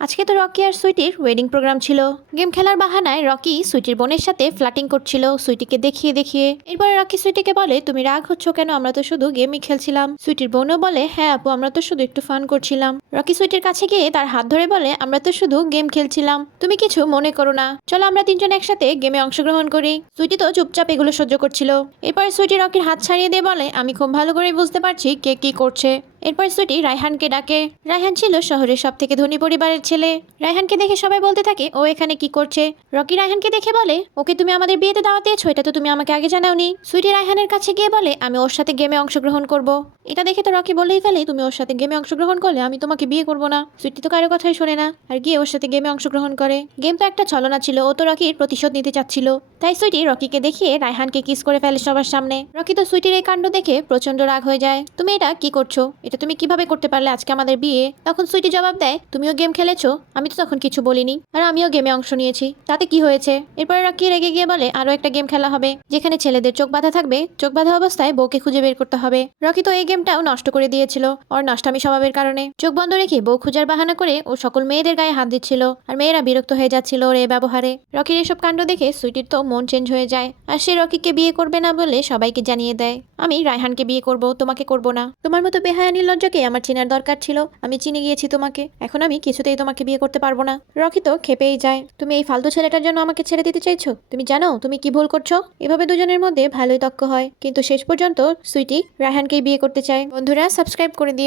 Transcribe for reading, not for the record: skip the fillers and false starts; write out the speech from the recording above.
আজকে তো রকি আর সুইটির wedding programme ছিল। গেম খেলার বাহানায় রকি সুইটির বোনের সাথে ফ্লার্টিং করছিল সুইটিকে দেখিয়ে দেখিয়ে। এরপরে রকি সুইটিকে বলে, তুমি রাগ হচ্ছ কেন? আমরা তো শুধু গেমই খেলছিলাম। সুইটির বোনও বলে, হ্যাঁ আপু, আমরা তো শুধু একটু ফান করছিলাম। রকি সুইটির কাছে গিয়ে তার হাত ধরে বলে, আমরা তো শুধু গেম খেলছিলাম, তুমি কিছু মনে করো না, চলো আমরা তিনজন একসাথে গেমে অংশগ্রহণ করি। সুইটি তো চুপচাপ এগুলো সহ্য করছিল। এরপরে সুইটি রকির হাত ছাড়িয়ে দিয়ে বলে, আমি খুব ভালো করে বুঝতে পারছি কে কি করছে। এরপর সুইটি রায়হানকে ডাকে। রায়হান ছিল শহরের সব থেকে ধনী পরিবারের ছেলে। রায়হানকে দেখে সবাই বলতে থাকে, ও এখানে কি করছে। রকি রায়হানকে দেখে বলে, ওকে তুমি আমাদের বিয়েতে দাওয়াত দিয়েছো, এটা তো তুমি আমাকে আগে জানাওনি। সুইটি রায়হানের কাছে গিয়ে বলে, আমি ওর সাথে গেমে অংশগ্রহণ করব। এটা দেখে তো রকি বলেই ফেলে, তুমি ওর সাথে গেমে অংশগ্রহণ করলে আমি তোমাকে বিয়ে করব না। সুইটি তো কারো কথাই শোনে না, আর গিয়ে ওর সাথে গেমে অংশগ্রহণ করে। গেম তো একটা ছলনা ছিল, ও তো রকির প্রতিশোধ নিতে চাচ্ছিল। তাই সুইটি রকিকে দেখিয়ে রায়হানকে কিস করে ফেলে সবার সামনে। রকি তো সুইটির এই কাণ্ড দেখে প্রচন্ড রাগ হয়ে যায়। তুমি এটা কি করছো? এটা তুমি কিভাবে করতে পারলে আজকে আমাদের বিয়ে? তখন সুইটি জবাব দেয়, তুমিও গেম খেলেছো, আমি তো তখন কিছু বলিনি, আর আমিও গেমে অংশ নিয়েছি, তাতে কি হয়েছে? এরপরে রকি রেগে গিয়ে বলে, আরো একটা গেম খেলা হবে যেখানে ছেলেদের চোখ বাঁধা থাকবে, চোখ বাঁধা অবস্থায় বউকে খুঁজে বের করতে হবে। রকি তো এই গেমটাও নষ্ট করে দিয়েছিল ওর নষ্টামি স্বভাবের কারণে। চোখ বন্ধ রেখে বউ খুঁজার বাহানা করে ও সকল মেয়েদের গায়ে হাত দিচ্ছিল, আর মেয়েরা বিরক্ত হয়ে যাচ্ছিল ওর এই ব্যবহারে। রকির এসব কাণ্ড দেখে সুইটির তো মন চেঞ্জ হয়ে যায়, আর সে রকিকে বিয়ে করবে না বলে সবাইকে জানিয়ে দেয়, আমি রায়হানকে বিয়ে করব, তোমাকে করব না। তোমার মতো বেহায়া নির্লজ্জকে আমার চেনার দরকার ছিল, আমি চিনে গিয়েছি তোমাকে, এখন আমি কিছুতেই তোমাকে বিয়ে করতে পারবো না। রকি তো খেপেই যায়, তুমি এই ফালতু ছেলেটার জন্য আমাকে ছেড়ে দিতে চাইছো? তুমি জানো তুমি কি ভুল করছো? এভাবে দুজনের মধ্যে ভালোই তক্ক হয়, কিন্তু শেষ পর্যন্ত সুইটি রায়হানকেই বিয়ে করতে চায়। বন্ধুরা, সাবস্ক্রাইব করে দিও।